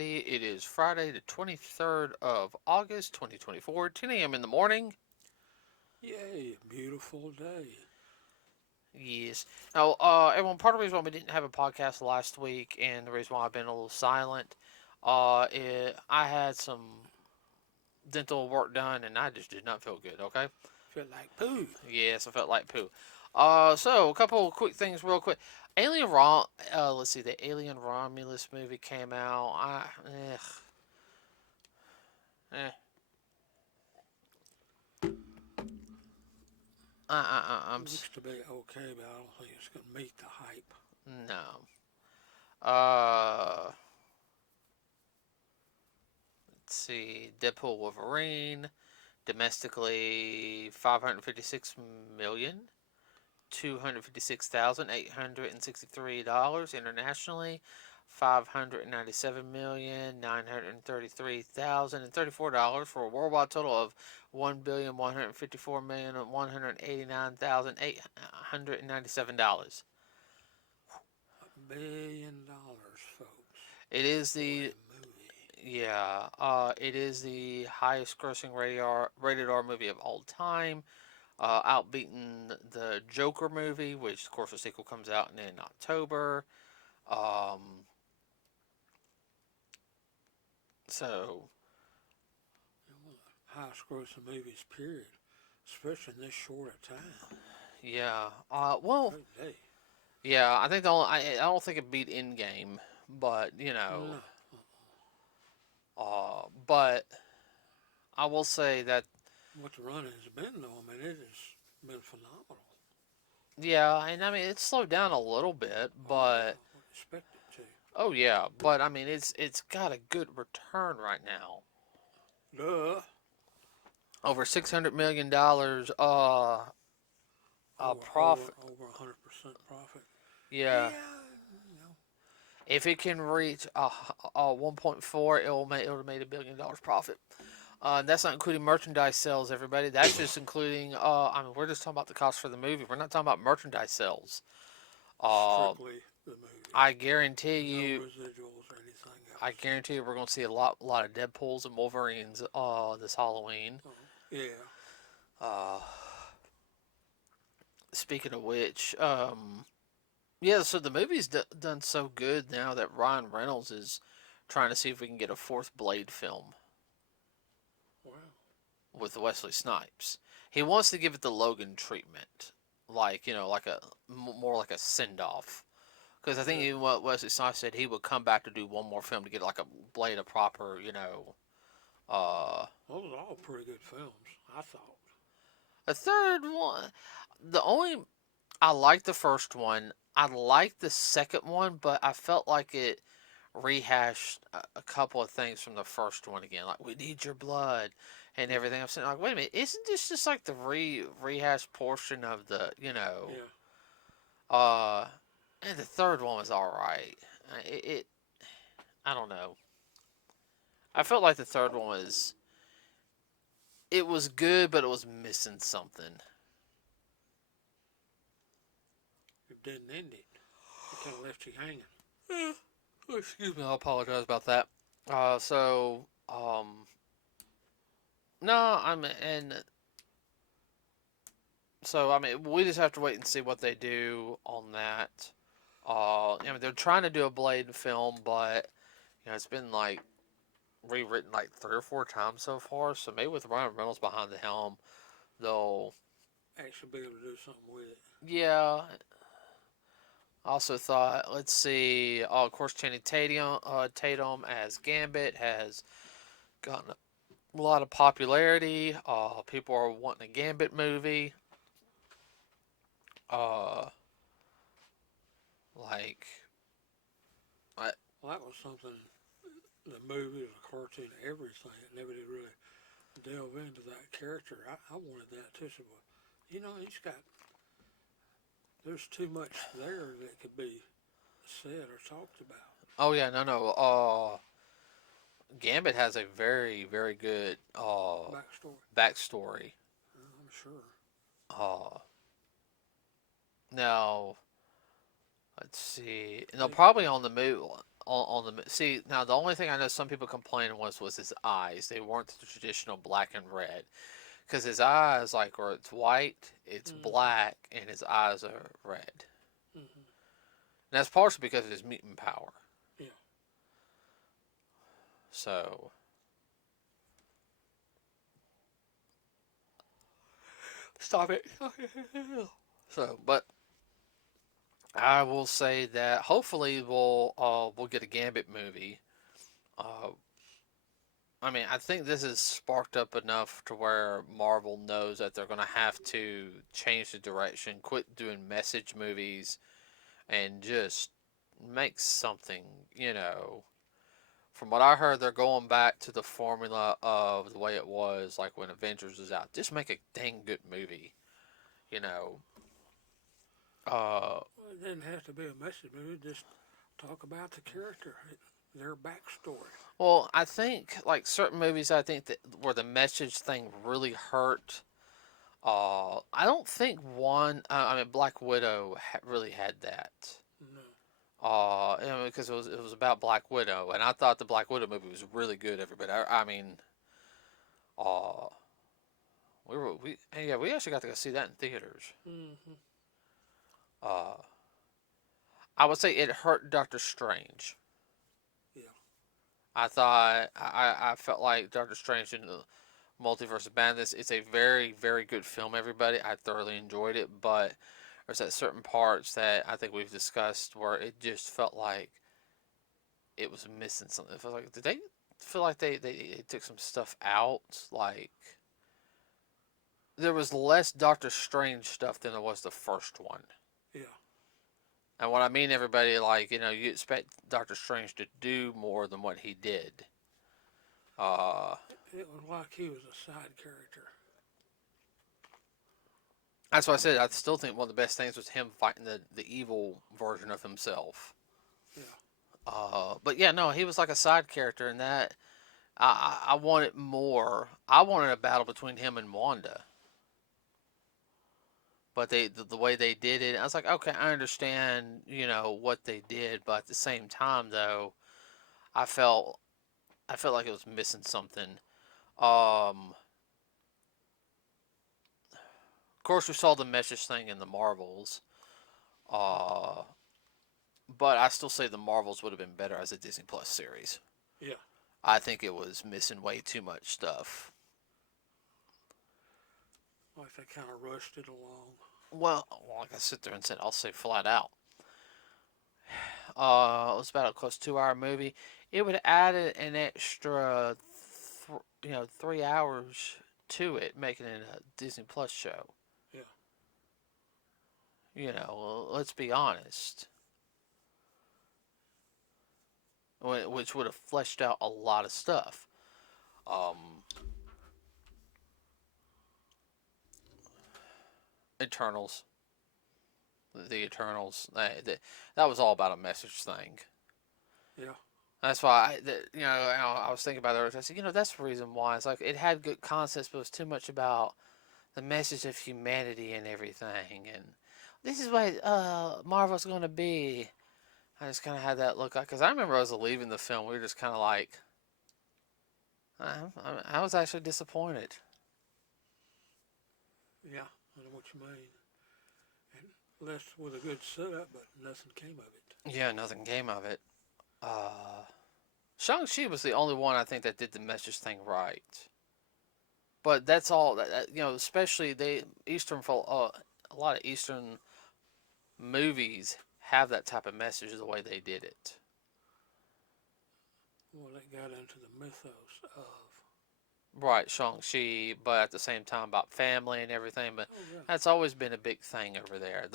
everybody. It is Friday, the 23rd of August, 2024, 10 a.m. in the morning. Yay, beautiful day. Yes. Now, everyone, part of the reason why we didn't have a podcast last week and the reason why I've been a little silent, I had some dental work done and I just did not feel good, okay? Feel like poo. Yes, I felt like poo. So a couple of quick things, real quick. Let's see, the Alien Romulus movie came out. Eh. I'm Looks to be okay, but I don't think it's going to meet the hype. no. Uh, let's see. Deadpool Wolverine domestically 556,256,863 dollars. Internationally, 597,933,034 for a worldwide total of 1,154,189,897 dollars. $1 billion, folks, It is for the a movie. it is the highest grossing rated R movie of all time, outbeating the Joker movie, which of course the sequel comes out in October. Um, so One of the highest grossing movies, period. Especially in this short a time. yeah, well, Great day. yeah, I think I don't think it beat Endgame, but No. but I will say that What the run has been, though, I mean, it has been phenomenal. yeah, and I mean it slowed down a little bit, Oh, yeah, but I would expect it to. oh yeah, but I mean it's got a good return right now. Duh. Over $600 million profit. Over 100% profit. Yeah, Yeah, you know. if it can reach 1.4, it'll make $1 billion profit. That's not including merchandise sales, everybody. That's just including. I mean, we're just talking about the cost for the movie. We're not talking about merchandise sales. Uh, Strictly the movie. I guarantee No you. residuals or anything I else. guarantee you, we're going to see a lot of Deadpool's and Wolverines this Halloween. Oh, yeah. Uh, Speaking of which, yeah, so the movie's done so good now that Ryan Reynolds is trying to see if we can get a fourth Blade film Wow. with Wesley Snipes. He wants to give it the Logan treatment, like like a more like a send off. Because I think Yeah. even what Wesley Snipes said, he would come back to do one more film to get like a Blade a proper, uh, Those are all pretty good films, I thought. a third one. The only I liked the first one. I liked the second one, but I felt like it rehashed a couple of things from the first one again. Like we need your blood and Yeah. everything. I'm saying like, wait a minute, isn't this just like the rehash portion of the Yeah. uh? And the third one was all right. It I don't know. I felt like the third one was it was good, but it was missing something. It didn't end it. It kind of left you hanging. Excuse me, I apologize about that. No, I mean, and so I mean, we just have to wait and see what they do on that. I mean, they're trying to do a Blade film, but it's been like rewritten like 3 or 4 times so far. So maybe with Ryan Reynolds behind the helm, they'll. Actually be able to do something with it. Yeah. I also thought, let's see. Oh, of course, Channing Tatum as Gambit has gotten a lot of popularity. People are wanting a Gambit movie. Uh, like, I, Well, that was something, the movie, the cartoon, everything. It never did really delve into that character. I wanted that too. So, he's got, there's too much there that could be said or talked about. oh yeah, no. Gambit has a very, very good Backstory. backstory. I'm sure. Uh, Now, let's see. I No, think probably on the movie. on the see now the only thing I know some people complaining was his eyes. They weren't the traditional black and red because his eyes like or it's white, it's Mm-hmm. black, and his eyes are red. Mm-hmm. And that's partially because of his mutant power. Yeah. So stop it. So, but I will say that hopefully we'll get a Gambit movie. Uh, I mean, I think this has sparked up enough to where Marvel knows that they're going to have to change the direction, quit doing message movies, and just make something. You know, from what I heard, they're going back to the formula of the way it was like when Avengers was out. Just make a dang good movie. You know, uh, Well, it didn't have to be a message movie. Just talk about the character, their backstory. well, I think like certain movies, I think that where the message thing really hurt. I don't think one. I mean, Black Widow really had that. No. You know, because it was about Black Widow, and I thought the Black Widow movie was really good. Everybody, I mean, uh, we yeah we actually got to go see that in theaters. Mm-hmm. Uh, I would say it hurt Doctor Strange. Yeah. I thought I felt like Doctor Strange in the Multiverse of Madness. It's a very very good film. Everybody, I thoroughly enjoyed it, but there's at certain parts that I think we've discussed where it just felt like it was missing something. It felt like did they feel like they took some stuff out? Like there was less Doctor Strange stuff than there was the first one. Yeah. And what I mean, everybody, like you expect Doctor Strange to do more than what he did. Uh, It was like he was a side character. that's why I said I still think one of the best things was him fighting the evil version of himself. Yeah. But yeah, no, he was like a side character, and that I wanted more. I wanted a battle between him and Wanda, but the way they did it, I was like, okay, I understand, what they did, but at the same time, though, I felt I felt like it was missing something. Of course, we saw the message thing in the Marvels, uh, but I still say the Marvels would have been better as a Disney Plus series. Yeah. I think it was missing way too much stuff. Like they kind of rushed it along. Well, like I sit there and said, I'll say flat out. It was about a close 2 hour movie. It would have added an extra, 3 hours to it, making it a Disney Plus show. Yeah. Let's be honest, which would have fleshed out a lot of stuff. Um, Eternals, the Eternals, that was all about a message thing. Yeah. That's why I was thinking about it. I said, that's the reason why. It's like it had good concepts, but it was too much about the message of humanity and everything. And this is what Marvel's going to be. I just kind of had that look, because I remember as I was leaving the film, we were just kind of like, I was actually disappointed. Yeah. I know what you mean. And less with a good setup, but nothing came of it. Yeah, nothing came of it. Uh, Shang-Chi was the only one I think that did the message thing right. But that's all. Especially a lot of Eastern movies have that type of message the way they did it. Well, it got into the mythos of. Right, Shang-Chi, but at the same time about family and everything. But Oh yeah. that's always been a big thing over there.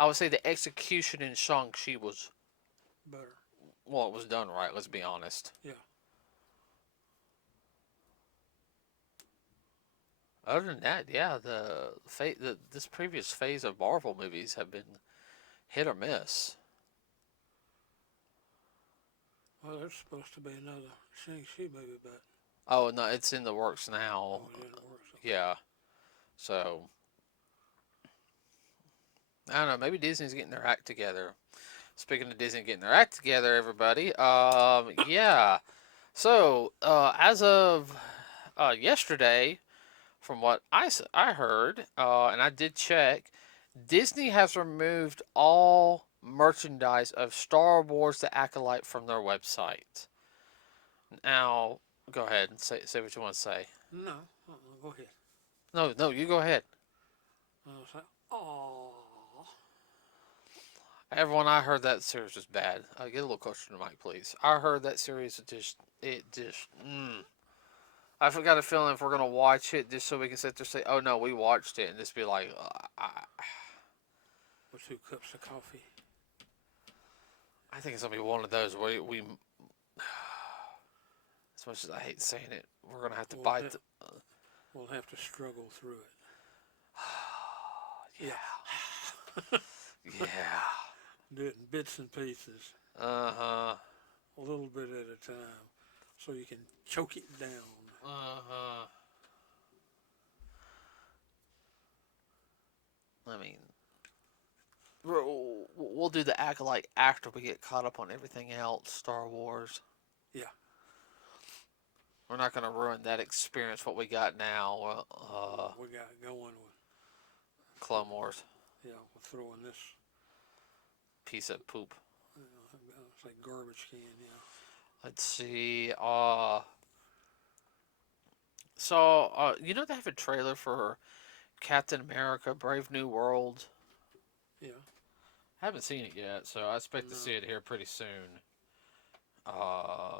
I would say the execution in Shang-Chi was, Better. well, it was done right. Let's be honest. Yeah. Other than that, yeah, this previous phase of Marvel movies have been hit or miss. Well, there's supposed to be another Shang-Chi movie, but Oh no, it's in the works now. oh, it didn't work. So. Yeah, so I don't know. Maybe Disney's getting their act together. Speaking of Disney getting their act together, everybody. Yeah. So, as of yesterday, from what I heard, and I did check, Disney has removed all merchandise of Star Wars: The Acolyte from their website. Now, go ahead and say what you want to say. No, go ahead. No, no, you go ahead. I was like, oh, Everyone, I heard that series was bad. Get a little closer to the mic, please. I heard that series just. I got a feeling if we're gonna watch it, just so we can sit there and say, "Oh no, we watched it," and just be like, with 2 cups of coffee. I think it's gonna be one of those where we as much as I hate saying it, we're gonna have to bite. We'll have to struggle through it. Yeah. Yeah. Do it in bits and pieces. Uh-huh. A little bit at a time, so you can choke it down. Uh-huh. I mean, we'll do the Acolyte after we get caught up on everything else, Star Wars. Yeah. We're not going to ruin that experience, what we got now. We got going with Clone Wars. Yeah, we're throwing this Piece of poop. it's like garbage can, yeah. Let's see. So, you know they have a trailer for Captain America: Brave New World. Yeah. I haven't seen it yet, so I expect to see it here pretty soon.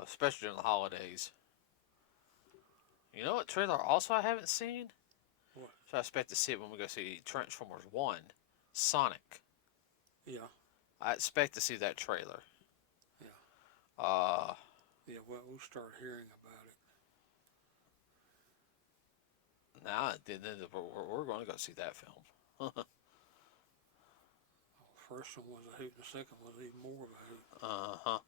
Especially during the holidays. You know what trailer also I haven't seen? What? So I expect to see it when we go see Transformers 1. Sonic. Yeah. I expect to see that trailer. Yeah. Yeah, well, we'll start hearing about it. Now, we're going to go see that film. First one was a hoot, and the second was even more of a hoot. Uh-huh.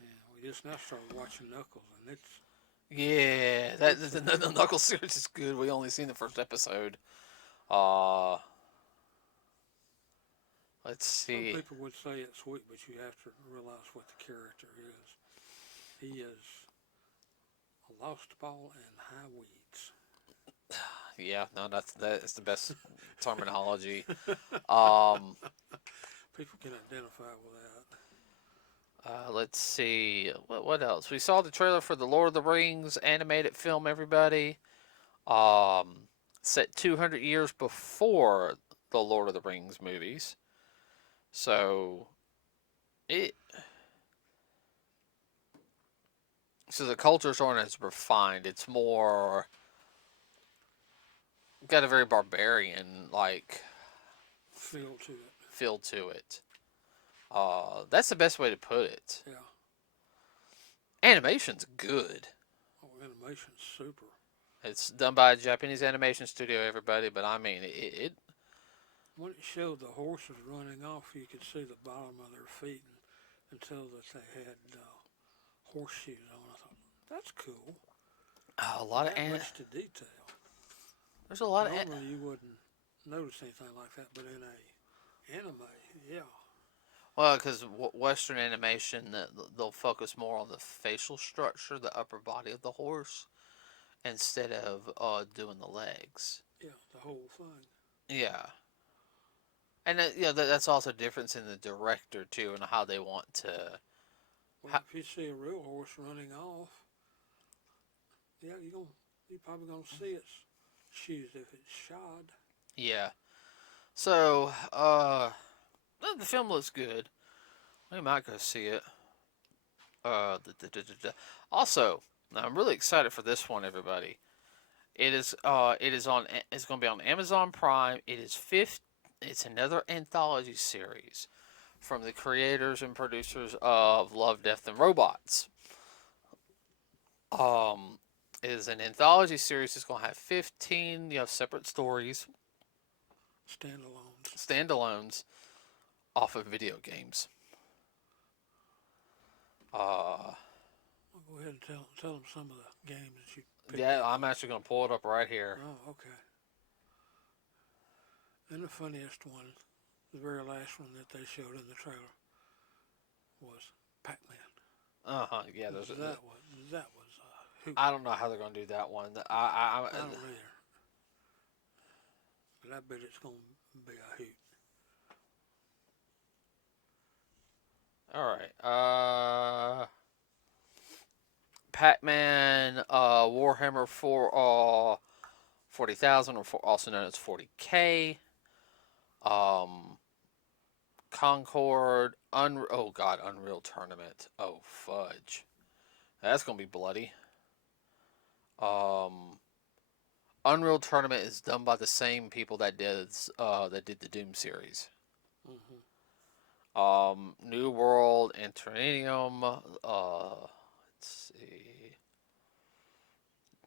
Yeah, we just now started watching Knuckles, and it's... Yeah, the Knuckles series is good. We only seen the first episode. Let's see. Some people would say it's sweet, but you have to realize what the character is. He is a lost ball and high weeds. Yeah, no, that's the best terminology. People can identify with that. Let's see. What else? We saw the trailer for the Lord of the Rings animated film, everybody. Set 200 years before the Lord of the Rings movies. So the cultures aren't as refined. It's more got a very barbarian like Feel to it. That's the best way to put it. Yeah. Animation's good. Oh, animation's super. It's done by a Japanese animation studio, everybody, but I mean it. When it showed the horses running off, you could see the bottom of their feet until that they had horseshoes on. I thought, that's cool. A lot of much to detail. There's a lot of normally you wouldn't notice anything like that, but in a anime, yeah. Well, because Western animation, they'll focus more on the facial structure, the upper body of the horse, instead of doing the legs. Yeah, the whole thing. Yeah. And that's also a difference in the director too, and how they want to. Well, if you see a real horse running off, yeah, you're probably gonna see its shoes if it's shod. Yeah. So, the film looks good. We might go see it. Also, I'm really excited for this one, everybody. It's going to be on Amazon Prime. It's another anthology series from the creators and producers of Love, Death, and Robots. It is an anthology series. It's going to have 15, separate stories. Standalones off of video games. I'll go ahead and tell them some of the games that you picked. Yeah, I'm actually going to pull it up right here. Oh, okay. And the funniest one The very last one that they showed in the trailer was Pac-Man. Yeah, That was a hoot. I don't know how they're gonna do that one. I don't either, but I bet it's gonna be a hoot. All right. Pac-Man, Warhammer 40,000, or also known as 40K. Concord, Unreal Tournament. Oh fudge, that's gonna be bloody. Um, Unreal Tournament is done by the same people that did the Doom series. Mm-hmm. New World, Antoninium. Let's see.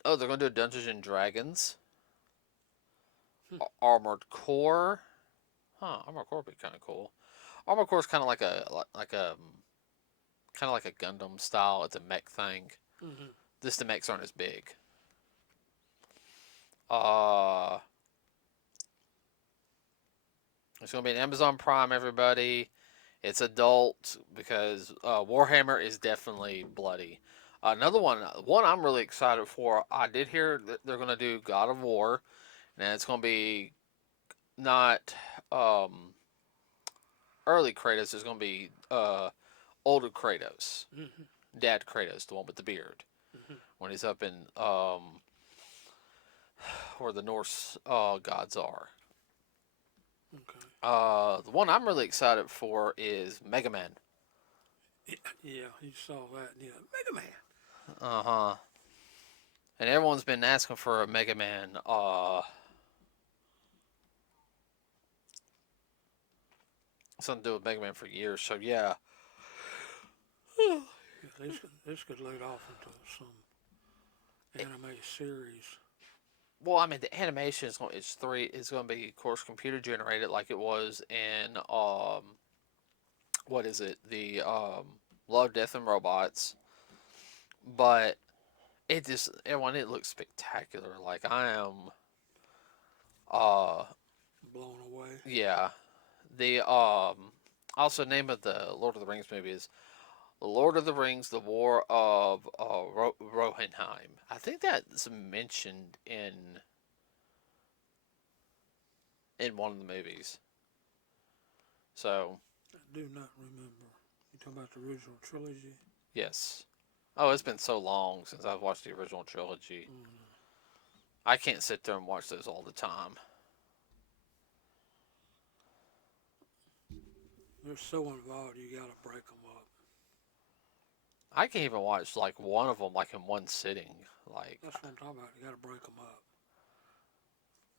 Oh, they're gonna do Dungeons and Dragons. Armored Core. Armored Core would be kind of cool. Armored Core is kind of like a Gundam style. It's a mech thing. Mm-hmm. Just the mechs aren't as big. Uh, it's gonna be an Amazon Prime, everybody. It's adult because Warhammer is definitely bloody. Another one I'm really excited for. I did hear that they're gonna do God of War, and it's gonna be not early Kratos. It's gonna be older Kratos, Mm-hmm. Dad Kratos, the one with the beard, Mm-hmm. when he's up in where the Norse gods are. Okay. The one I'm really excited for is Mega Man. Yeah, you saw that. Yeah, Mega Man. Uh huh. And everyone's been asking for a Mega Man. Something to do with Mega Man for years. So yeah. Yeah, this could lead off into some anime series. Well, I mean, the animation is going to be, of course, computer generated like it was in what is it? The Love, Death, and Robots. But it looks spectacular. Like I am, uh, Blown away. yeah. The also name of the Lord of the Rings movie is The Lord of the Rings: The War of Rohirrim. I think that's mentioned in one of the movies. So I do not remember. You talking about the original trilogy? yes. Oh, it's been so long since I've watched the original trilogy. Mm. I can't sit there and watch those all the time. They're so involved, you gotta break them up. I can't even watch like one of them like in one sitting. Like, That's what I'm talking about. You gotta break them up.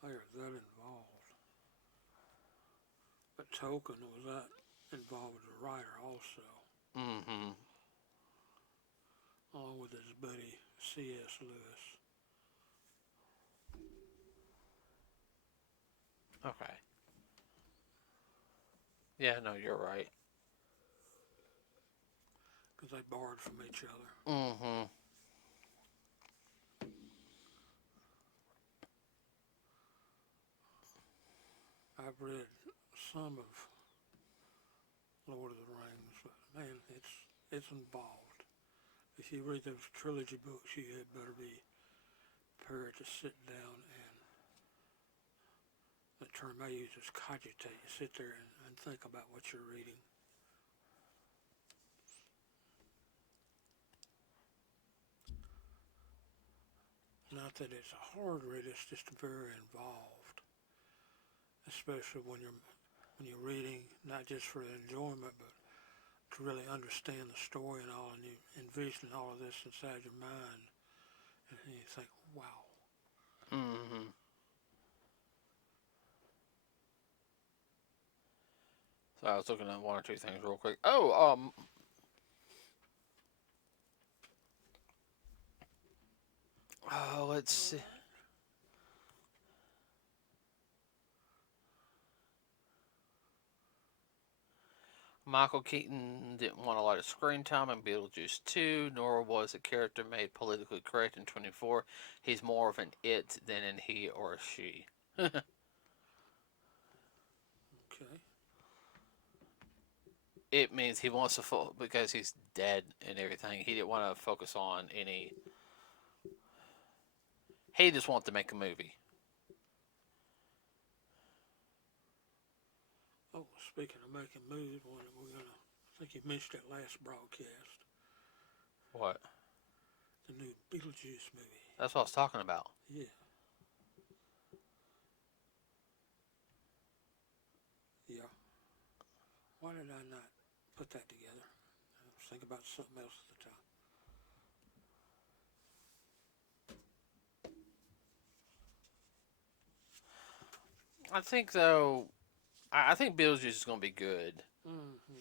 They're that involved. But Tolkien was that involved as a writer also, mm-hmm. along with his buddy C.S. Lewis. Okay. Yeah, no, you're right. Because they borrowed from each other. Mm-hmm. I've read some of Lord of the Rings, but man, it's involved. If you read those trilogy books, you had better be prepared to sit down and the term I use is cogitate. You sit there and think about what you're reading. Not that it's a hard read, it's just very involved, especially when you're reading, not just for enjoyment, but to really understand the story and all, and you envision all of this inside your mind, and you think, wow. Mm-hmm. So I was looking at one or two things real quick. Let's see. Michael Keaton didn't want a lot of screen time in Beetlejuice 2, nor was the character made politically correct in 24. He's more of an it than an he or a she. Okay. it means he wants to because he's dead and everything. He didn't want to focus on any. He just wanted to make a movie. Oh, speaking of making movies, we're gonna. I think you mentioned it last broadcast. What? The new Beetlejuice movie. That's what I was talking about. Yeah. Yeah. Why did I not put that together? I was thinking about something else at the time. I think though, I think Beetlejuice is going to be good. Mm-hmm.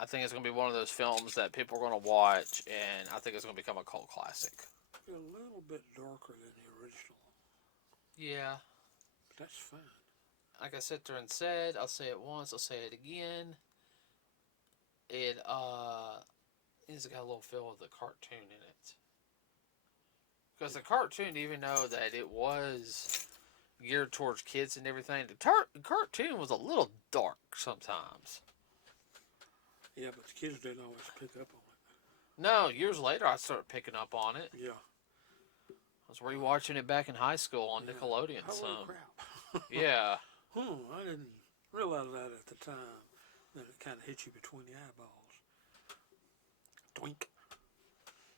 I think it's going to be one of those films that people are going to watch, and I think it's going to become a cult classic. A little bit darker than the original. Yeah. But that's fine. Like I said there and said, I'll say it once, I'll say it again. It's got a little feel of the cartoon in it. Because the cartoon, even though that it was geared towards kids and everything, the cartoon was a little dark sometimes. Yeah, but the kids didn't always pick up on it. No, years later I started picking up on it. Yeah. I was rewatching it back in high school on Nickelodeon. Holy crap. Yeah. I didn't realize that at the time. That it kind of hit you between the eyeballs. Twink.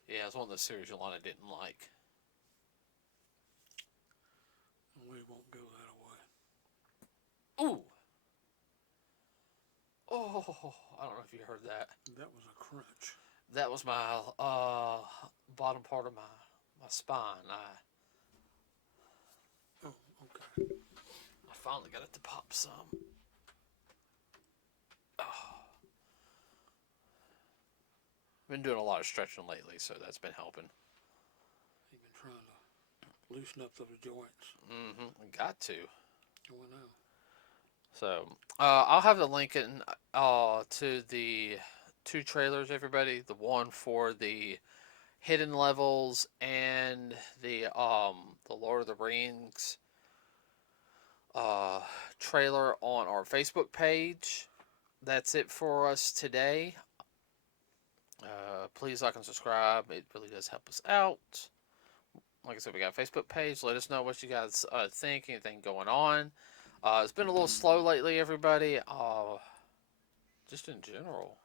Yeah, it's one of the series a lot I didn't like. We won't go that way. Ooh. Oh, I don't know if you heard that. That was a crunch. That was my bottom part of my spine. Oh, okay. I finally got it to pop some. Oh. Been doing a lot of stretching lately, so that's been helping. You've been trying to loosen up those joints. Mm-hmm. Got to. Oh, I know. So, I'll have the link in to the two trailers, everybody. The one for the hidden levels and the Lord of the Rings trailer on our Facebook page. That's it for us today. Please like and subscribe. It really does help us out. Like I said, we got a Facebook page. Let us know what you guys think. Anything going on. It's been a little slow lately, everybody. Just in general.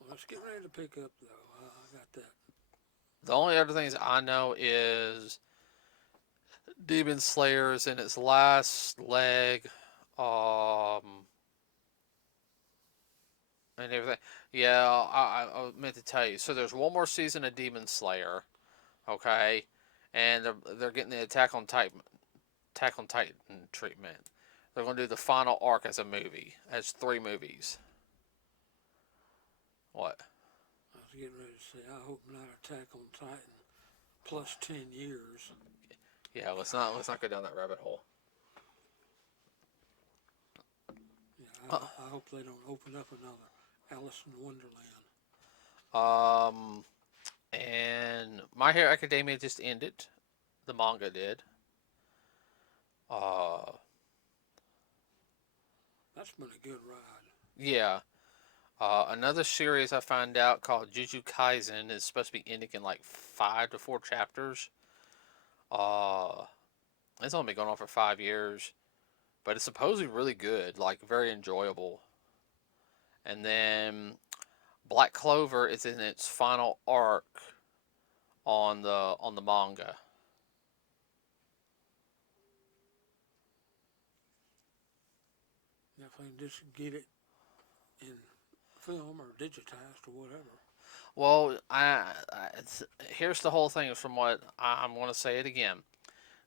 Well, let's get ready to pick up, though. I got that. The only other things I know is Demon Slayer's in its last leg. And everything. Yeah, I meant to tell you. So there's one more season of Demon Slayer. Okay? And they're getting the Attack on Titan treatment. They're going to do the final arc as a movie, as 3 movies. What? I was getting ready to say, I hope not Attack on Titan plus 10 years. Yeah, let's not go down that rabbit hole. Yeah, I hope they don't open up another Alice in Wonderland. And My Hero Academia just ended. The manga did. That's been a good ride. Yeah. Another series I found out called Jujutsu Kaisen is supposed to be ending in like 5 to 4 chapters. It's only been going on for 5 years, but it's supposedly really good, like very enjoyable. And then Black Clover is in its final arc on the manga. If I can just get it in film or digitized or whatever. Well, here's the whole thing from what I'm going to say it again.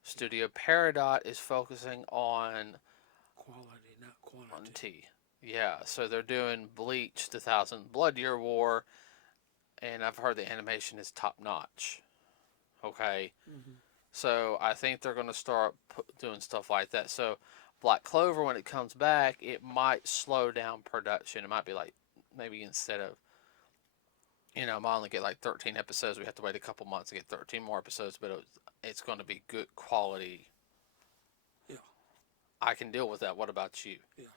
Studio Peridot is focusing on quality, not quantity. Yeah, so they're doing Bleach, the Thousand Blood Year War, and I've heard the animation is top notch. Okay, so I think they're going to start doing stuff like that. So Black Clover, when it comes back, it might slow down production. It might be like maybe instead of might only get like 13 episodes. We have to wait a couple months to get 13 more episodes, but it's going to be good quality. Yeah. I can deal with that. What about you? Yeah.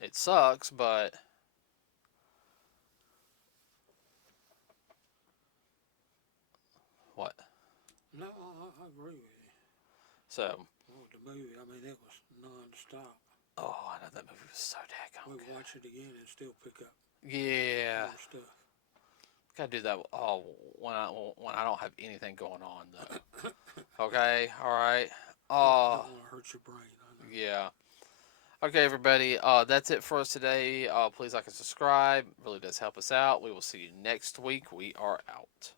It sucks, but what? No, I agree with you. So, Well, the movie, I mean, it was non-stop. oh, I know that movie was so We daggone good. watch it again and still pick up Yeah, more stuff. gotta do that. Oh, when I don't have anything going on though. Okay, all right. Don't want to hurt your brain. I know. Yeah. Okay, everybody. That's it for us today. Please like and subscribe. It really does help us out. We will see you next week. We are out.